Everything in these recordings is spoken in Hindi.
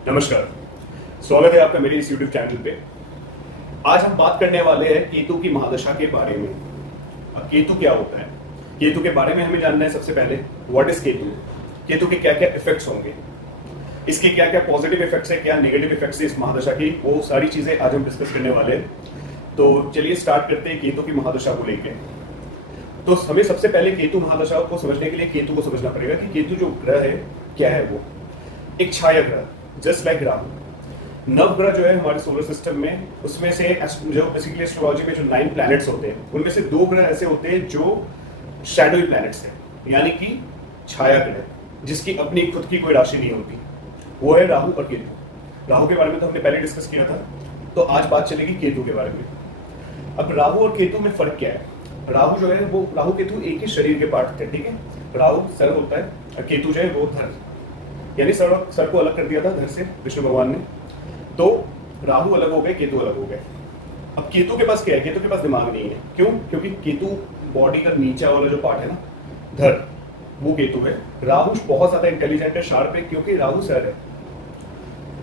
नमस्कार। स्वागत है आपका मेरे इस YouTube चैनल पे। आज हम बात करने वाले हैं केतु की महादशा के बारे में। अब केतु क्या होता है, केतु के बारे में हमें जानना है। सबसे पहले व्हाट इज केतु, केतु के क्या क्या इफेक्ट्स होंगे, इसके क्या क्या पॉजिटिव इफेक्ट्स है, क्या नेगेटिव इफेक्ट्स है इस महादशा की, वो सारी चीजें आज हम डिस्कस करने वाले हैं। तो चलिए स्टार्ट करते हैं केतु की महादशा को लेकर। तो हमें सबसे पहले केतु महादशा को समझने के लिए केतु को समझना पड़ेगा कि केतु जो ग्रह है क्या है। वो एक छाया ग्रह, जस्ट लाइक राहु। नवग्रह जो है हमारे सोलर सिस्टम में, उसमें से जो बेसिकली एस्ट्रोलॉजी में जो 9 प्लैनेट्स होते हैं, उनमें से 2 ग्रह ऐसे होते हैं जो शैडोई प्लैनेट्स हैं, यानी कि छाया ग्रह, जिसकी अपनी खुद की कोई राशि नहीं होती। वो है राहु और केतु। राहु के बारे में तो हमने पहले डिस्कस किया था, तो आज बात चलेगी केतु के बारे में। अब राहु और केतु में फर्क क्या है? राहु जो है वो, राहु केतु एक ही शरीर के पार्ट थे, ठीक है। राहु सर होता है और केतु जो है वो धर, यानी सर को अलग कर दिया था धर से विष्णु भगवान ने। तो राहु अलग हो गए, केतु अलग हो गए। अब केतु के पास क्या है? केतु के पास दिमाग नहीं है। क्यों? क्योंकि केतु बॉडी का नीचा वाला जो पार्ट है ना, धर, वो केतु है। राहु बहुत ज्यादा इंटेलिजेंट है, शार्प है, क्योंकि राहु सर है।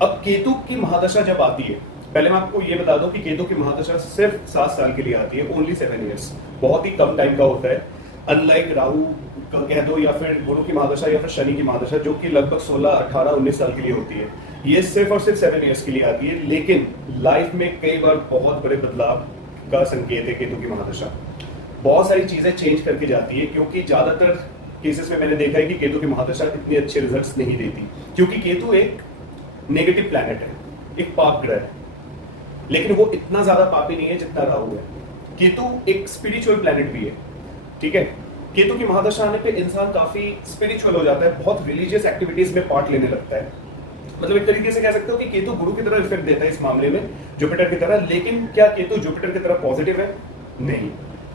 अब केतु की महादशा जब आती है, पहले मैं आपको ये बता दूं कि केतु की महादशा सिर्फ 7 साल के लिए आती है, ओनली 7 ईयर्स। बहुत ही कम टाइम का होता है। अनलाइक राहु का कह दो, या फिर गुरु की महादशा, या फिर शनि की महादशा, जो कि लगभग 16, 18, 19 साल के लिए होती है, ये सिर्फ और सिर्फ 7 ईयर्स के लिए आती है। लेकिन लाइफ में कई बार बहुत बड़े बदलाव का संकेत है केतु की महादशा। बहुत सारी चीजें चेंज करके जाती है, क्योंकि ज्यादातर केसेस में मैंने देखा है कि केतु की महादशा इतने अच्छे रिजल्ट्स नहीं देती, क्योंकि केतु एक नेगेटिव प्लैनेट है, एक पाप ग्रह है। लेकिन वो इतना ज्यादा पापी नहीं है जितना राहु है। केतु एक स्पिरिचुअल प्लैनेट भी है, ठीक है। केतु की महादशा आने पे इंसान काफी स्पिरिचुअल हो जाता है, बहुत रिलीजियस एक्टिविटीज में पार्ट लेने लगता है। मतलब एक तरीके से कह सकते हो कि केतु गुरु की तरह इफेक्ट देता है इस मामले में, जुपिटर की तरह। लेकिन क्या केतु जुपिटर की तरह पॉजिटिव है? नहीं।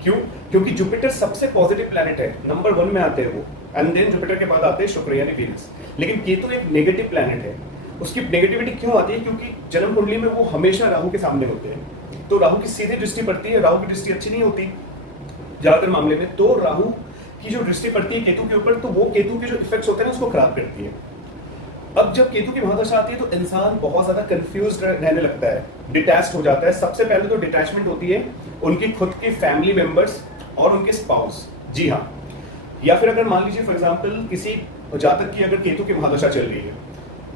क्यों? क्योंकि जुपिटर सबसे पॉजिटिव प्लैनेट है, नंबर 1 में आते हैं वो, एंड देन जुपिटर के बाद आते हैं शुक्र यानी वीनस। लेकिन केतु एक नेगेटिव प्लैनेट है। उसकी नेगेटिविटी क्यों आती है? क्योंकि जन्म कुंडली में वो हमेशा राहु के सामने होते हैं, तो राहु की सीधी दृष्टि पड़ती है। राहु की दृष्टि अच्छी नहीं होती ज्यादातर मामले में, तो राहु की जो दृष्टि पड़ती है केतु के ऊपर, तो वो केतु के जो इफेक्ट्स होते हैं ना, उसको खराब करती है। अब जब केतु की महादशा आती है तो इंसान बहुत ज्यादा कंफ्यूज रहने लगता है, डिटैच्ड हो जाता है। सबसे पहले तो डिटैचमेंट होती है उनकी खुद की फैमिली मेंबर्स और उनके स्पाउस। जी हाँ। या फिर अगर मान लीजिए फॉर एग्जाम्पल किसी जातक की अगर केतु की महादशा चल रही है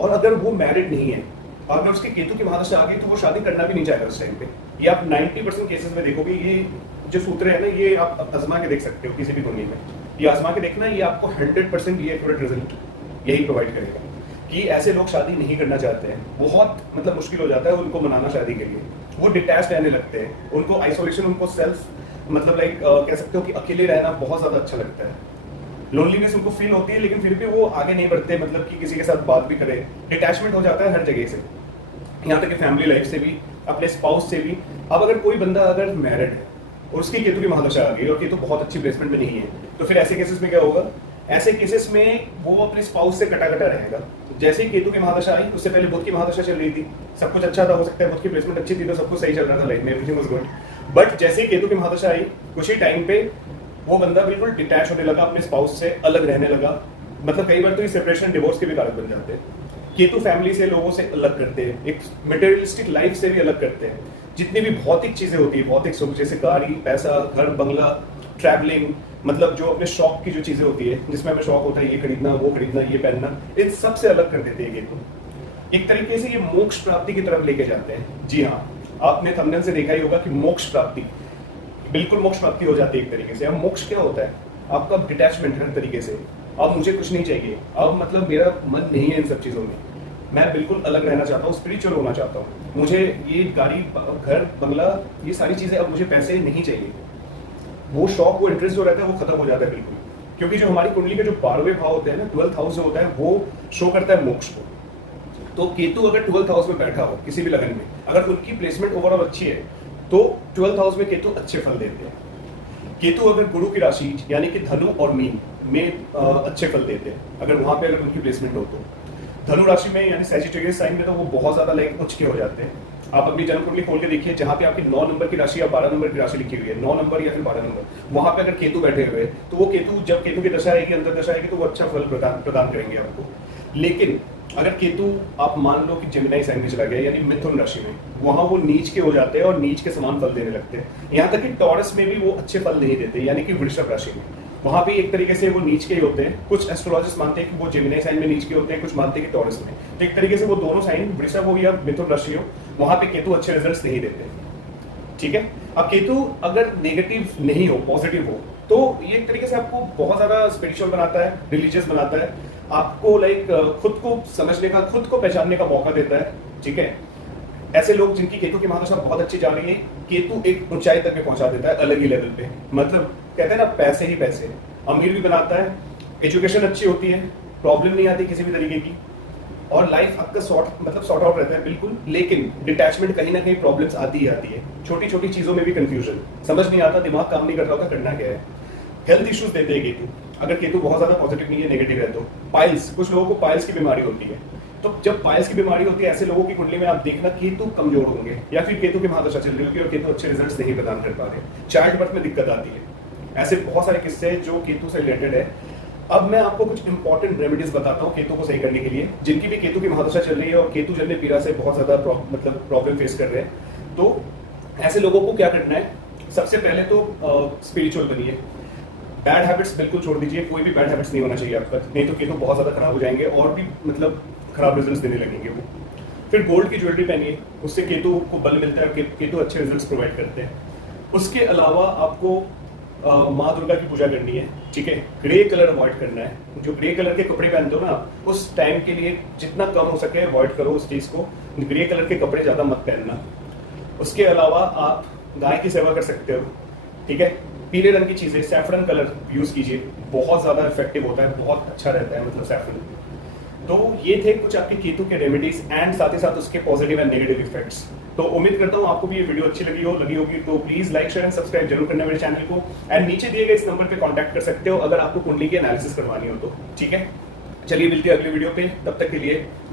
और अगर वो मैरिड नहीं है, और अगर उसकी केतु की महादशा आ गई, तो वो शादी करना भी नहीं चाहेगा उस टाइम पे। ये आप 90% केसेस में देखोगे। ये जो सूत्र है ना, ये आप आजमा के देख सकते हो किसी भी कुंडली में। ये आजमा के देखना, ये आपको 100% ये एक्यूरेट रिजल्ट यही प्रोवाइड करेगा कि ऐसे लोग शादी नहीं करना चाहते हैं। बहुत मतलब मुश्किल हो जाता है उनको मनाना शादी के लिए। वो डिटैच रहने लगते हैं, उनको आइसोलेशन, उनको सेल्फ मतलब लाइक कह सकते हो कि अकेले रहना बहुत ज्यादा अच्छा लगता है। लोनलीनेस उनको फील होती है, लेकिन फिर भी वो आगे नहीं बढ़ते, मतलब कि किसी के साथ बात भी करे। डिटैचमेंट हो जाता है हर जगह से, यहाँ तक कि फैमिली लाइफ से भी, अपने स्पाउस से भी। अब अगर कोई बंदा अगर मैरिड है और उसकी केतु की महादशा आ गई और केतु बहुत अच्छी प्लेसमेंट में नहीं है, तो फिर ऐसे केसेस में क्या होगा? ऐसे केसेस में वो अपने स्पाउस से कटा कटा रहेगा। जैसे ही केतु की महादशा आई, उससे पहले बुध की महादशा चल रही थी, सब कुछ अच्छा था, हो सकता है बुध की प्लेसमेंट अच्छी थी तो सब कुछ सही चल रहा था लाइफ में, एवरीथिंग वाज गुड। बट जैसे ही केतु की महादशा आई, कुछ ही टाइम पे वो बंदा बिल्कुल डिटैच होने लगा, अपने स्पाउस से अलग रहने लगा। मतलब कई बार तो ये सेपरेशन, डिवोर्स के भी कारक बन जाते हैं। केतु फैमिली से, लोगों से अलग करते हैं, एक मटेरियलिस्टिक लाइफ से भी अलग करते हैं। जितनी भी भौतिक चीजें होती है, भौतिक सुख, जैसे गाड़ी, पैसा, घर, बंगला, ट्रैवलिंग, मतलब जो अपने शौक की जो चीजें होती है, जिसमें हमें शौक होता है ये खरीदना, वो खरीदना, ये पहनना, इन सब से अलग कर देते हैं केतु। एक तरीके से ये मोक्ष प्राप्ति की तरफ लेके जाते हैं। जी हाँ, आपने थंबनेल से देखा ही होगा कि मोक्ष प्राप्ति, बिल्कुल मोक्ष प्राप्ति हो जाती है एक तरीके से। अब मोक्ष क्या होता है? आपका डिटैचमेंट हर तरीके से। अब मुझे कुछ नहीं चाहिए, अब मतलब मेरा मन नहीं है इन सब चीजों में, मैं बिल्कुल अलग रहना चाहता हूँ, स्पिरिचुअल होना चाहता हूँ। मुझे ये गाड़ी, घर, बंगला, ये सारी चीजें, अब मुझे पैसे नहीं चाहिए। वो शौक, वो इंटरेस्ट जो रहता है वो खत्म हो जाता है बिल्कुल। क्योंकि जो हमारी कुंडली के जो 12वें भाव होते हैं ना, 12th हाउस जो होता है, वो शो करता है मोक्ष को। तो केतु अगर 12th हाउस में बैठा हो किसी भी लगन में, अगर उनकी प्लेसमेंट ओवरऑल अच्छी है, तो 12th हाउस में केतु अच्छे फल देते हैं। केतु अगर गुरु की राशि यानी कि धनु और मीन में अच्छे फल देते हैं, अगर वहां पे अगर उनकी प्लेसमेंट हो तो। धनु राशि में यानी सैजिटेरियस साइन में तो वो बहुत ज्यादा लाइक उच्च के हो जाते हैं। आप अपनी जन्म कुंडली खोल के देखिए, जहां पे आपकी 9 नंबर की राशि या 12 नंबर की राशि लिखी हुई है, 9 नंबर या फिर 12 नंबर, वहां पे अगर केतु बैठे हुए हैं, तो वो केतु, जब केतु की दशा आएगी, अंतर दशा आएगी, तो वो अच्छा फल प्रदान करेंगे आपको। लेकिन अगर केतु आप मान लो कि जेमिनी साइन में चला गया यानी मिथुन राशि में, वहां वो नीच के हो जाते हैं और नीच के समान फल देने लगते हैं। यहाँ तक कि टॉरस में भी वो अच्छे फल नहीं देते, यानी कि वृषभ राशि में वहां भी एक तरीके से वो नीच के ही होते हैं। कुछ एस्ट्रोलॉजिस्ट मानते हैं कि वो जेमिनी साइन में नीच के होते हैं, कुछ मानते हैं कि टॉरस में। तो एक तरीके से वो दोनों साइन, वृषभ हो या मिथुन राशि हो, वहां पे केतु अच्छे रिजल्ट्स नहीं देते। ठीक है। अब केतु अगर नेगेटिव नहीं हो, पॉजिटिव हो, तो ये एक तरीके से आपको बहुत ज्यादा स्पिरिचुअल बनाता है, रिलीजियस बनाता है, आपको लाइक खुद को समझने का, खुद को पहचानने का मौका देता है। ठीक है। ऐसे लोग जिनकी केतु की महादशा बहुत अच्छी जा रही है, केतु एक ऊंचाई तक पहुंचा देता है, अलग ही लेवल पे। मतलब कहते हैं ना, पैसे ही पैसे, अमीर भी बनाता है, एजुकेशन अच्छी होती है, प्रॉब्लम नहीं आती किसी भी तरीके की, और लाइफ आपका सॉर्ट आउट रहता है बिल्कुल। लेकिन डिटैचमेंट कहीं ना कहीं प्रॉब्लम्स आती ही आती है, छोटी छोटी चीजों में भी कंफ्यूजन, समझ नहीं आता, दिमाग काम नहीं कर रहा होता करना क्या है। हेल्थ इश्यूज देते हैं केतु, अगर केतु बहुत ज्यादा पॉजिटिव नहीं है, नेगेटिव है तो। पाइल्स, कुछ लोगों को पाइल्स की बीमारी होती है, तो जब पाइल्स की बीमारी होती है ऐसे लोगों की कुंडली में आप देखना केतु कमजोर होंगे, या फिर केतु की महादशा चल रही होगी और केतु अच्छे रिजल्ट्स नहीं प्रदान कर पा रहे, चाइल्ड बर्थ में दिक्कत आती है। ऐसे बहुत सारे किस्से जो केतु से रिलेटेड है। अब मैं आपको कुछ इंपॉर्टेंट रेमेडीज बताता हूँ केतु को सही करने के लिए, जिनकी भी केतु की महादशा चल रही है और केतु जन्य पीड़ा से बहुत ज्यादा प्रॉब्लम फेस कर रहे हैं। तो ऐसे लोगों को क्या करना है, सबसे पहले तो स्पिरिचुअल बनिए, बैड हैबिट्स बिल्कुल छोड़ दीजिए, कोई भी बैड हैबिट्स नहीं होना चाहिए आपका, नहीं तो केतु बहुत ज्यादा खराब हो जाएंगे और भी खराब रिजल्ट्स देने लगेंगे वो। फिर गोल्ड की ज्वेलरी पहनिए, उससे केतु को बल मिलता है और केतु अच्छे रिजल्ट्स प्रोवाइड करते हैं। उसके अलावा आपको माँ दुर्गा की पूजा करनी है। ठीक है। ग्रे कलर अवॉइड करना है, जो ग्रे कलर के कपड़े पहनते हो ना, उस टाइम के लिए जितना कम हो सके अवॉइड करो उस चीज को, ग्रे कलर के कपड़े ज्यादा मत पहनना। उसके अलावा आप गाय की सेवा कर सकते हो। ठीक है। पीले रंग की चीजें, सैफरन कलर यूज कीजिए, बहुत ज्यादा इफेक्टिव होता है, बहुत अच्छा रहता है सैफरन। तो ये थे कुछ आपके केतु के रेमेडीज एंड साथ ही साथ उसके पॉजिटिव एंड नेगेटिव इफेक्ट्स। तो उम्मीद करता हूँ आपको भी ये वीडियो अच्छी लगी होगी, तो please like share and subscribe जरूर करना मेरे चैनल को, एंड नीचे दिए गए इस नंबर पे कांटेक्ट कर सकते हो अगर आपको कुंडली की एनालिसिस करवानी हो तो। ठीक है। चलिए मिलते हैं अगले वीडियो पे, तब तक के लिए